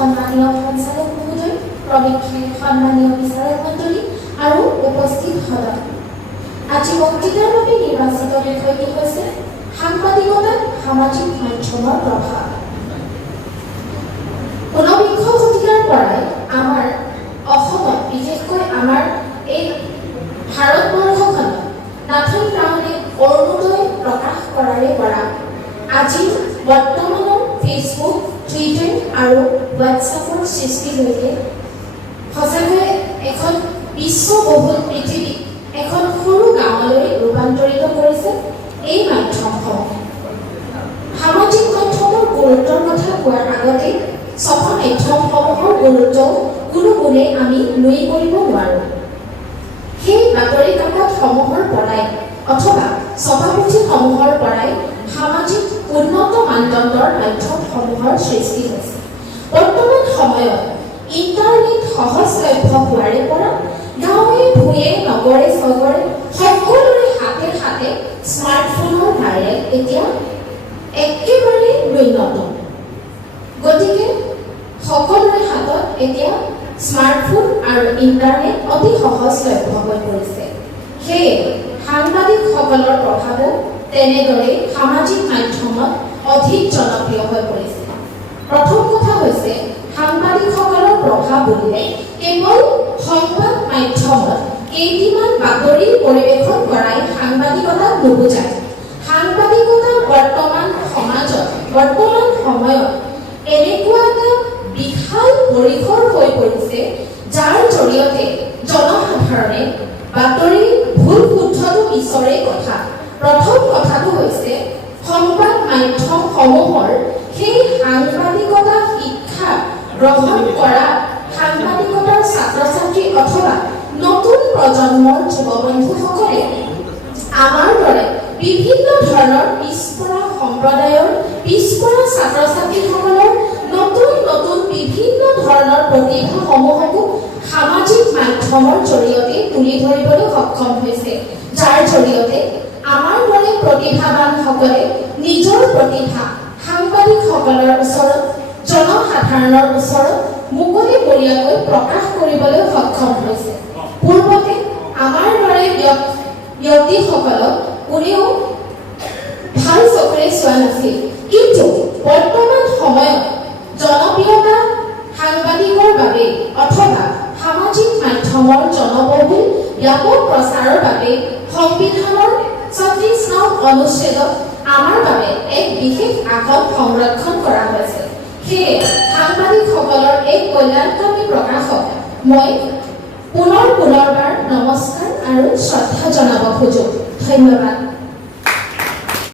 সন্মানীয় সঞ্চালক মহোদয়, সম্মানীয় বিচাৰক মণ্ডলী আৰু উপস্থিত সদন। আজি বক্তৃতাৰ বাবে নিৰ্বাচিত বিষয়টি হৈছে সাংবাদিকতাত সামাজিক মাধ্যমৰ প্ৰভাৱ। ঊনবিংশ শতিকাৰ পৰাই আমাৰ অসমত, বিশেষকৈ আমাৰ এই ভাৰতবৰ্ষখনত নাথন ব্ৰাউনে অৰুণোদয় প্ৰকাশ কৰাৰে পৰা আজি বৰ্তমানৰ ফেচবুক, টুইটাৰ আৰু হোৱাটছআপৰ সৃষ্টিলৈকে সঁচাকৈ এখন বিশ্ববহুল পৃথিৱীক এখন সৰু গাঁৱলৈ ৰূপান্তৰিত কৰিছে এই মাধ্যমসমূহ। সামাজিক মাধ্যমৰ গুৰুত্বৰ কথা কোৱাৰ আগতে ছপা মাধ্যমসমূহৰ গুৰুত্ব কোনো গুণে আমি নুই কৰিব নোৱাৰোঁ। সেই বাতৰি কাকতসমূহৰ পৰাই অথবা ছপাপুথিসমূহৰ পৰাই সামাজিক উন্নত মানদণ্ডৰ মাধ্যমসমূহৰ সৃষ্টি হৈছে। বৰ্তমান সময়ত ইণ্টাৰনেট সহজলভ্য হোৱাৰে পৰা গাঁৱে ভূঞে নগৰে চগৰে সকলোৰে হাতে হাতে স্মাৰ্টফোনৰ ভাইৰেল এতিয়া একেবাৰে ন্যূনতম। গতিকে সকলোৰে হাতত এতিয়া স্মাৰ্টফোন আৰু ইণ্টাৰনেট অতি সহজলভ্য হৈ পৰিছে। সেয়ে সাংবাদিকসকলৰ প্ৰভাৱো তেনেদৰে সামাজিক মাধ্যমত অধিক জনপ্ৰিয় হৈ পৰিছে। প্ৰথম কথা হৈছে সাংবাদিকসকলৰ প্ৰভাৱ বুলিলে কেৱল সংবাদ মাধ্যমত কেইটিমান বাতৰি পৰিৱেশন কৰাই সাংবাদিকতাক নুবুজায়। সাংবাদিকতা বৰ্তমান সমাজত, বৰ্তমান সময়ত এনেকুৱা এটা বিশাল পৰিসৰ হৈ পৰিছে যাৰ জৰিয়তে জনসাধাৰণে বাতৰি ভুল শুদ্ধটো পিছৰে কথা। প্ৰথম কথাটো হৈছে সংবাদ মাধ্যমসমূহৰ সেই সাংবাদিকতা শিক্ষা গ্ৰহণ কৰা সাংবাদিকতাৰ ছাত্ৰ-ছাত্ৰী অথবা নতুন প্ৰজন্মৰ যুৱবন্ধুসকলে আমাৰ দৰে বিভিন্ন ধৰণৰ পিছপৰা সম্প্ৰদায়ৰ পিছপৰা ছাত্ৰ-ছাত্ৰীসকলৰ নতুন নতুন বিভিন্ন ধৰণৰ প্ৰতিভাসমূহকো সামাজিক মাধ্যমৰ জৰিয়তে তুলি ধৰিবলৈ সক্ষম হৈছে, যাৰ জৰিয়তে আমাৰ দৰে প্ৰতিভাৱানসকলে নিজৰ প্ৰতিভা সাংবাদিকসকলৰ ওচৰত, জনসাধাৰণৰ ওচৰত মুকলিমূৰীয়াকৈ প্ৰকাশ কৰিবলৈ সক্ষম হৈছে। পূৰ্বতে আমাৰ দৰে ব্যক্তিসকলক কোনেও ভাল চকুৰে চোৱা নাছিল, কিন্তু বৰ্তমান সময়ত জনপ্ৰিয়তা সাংবাদিকৰ বাবে অথবা সামাজিক মাধ্যমৰ জনবহুল ব্যাপক প্ৰচাৰৰ বাবে সংবিধানৰ ৩৬নং অনুচ্ছেদত আমাৰ বাবে এক বিশেষ আসন সংৰক্ষণ কৰা হৈছে। সেয়ে সাংবাদিকসকলৰ এই কল্যাণকামী প্ৰকাশক মই পুনৰবাৰ নমস্কাৰ আৰু শ্ৰদ্ধা জনাব খোজো। ধন্যবাদ।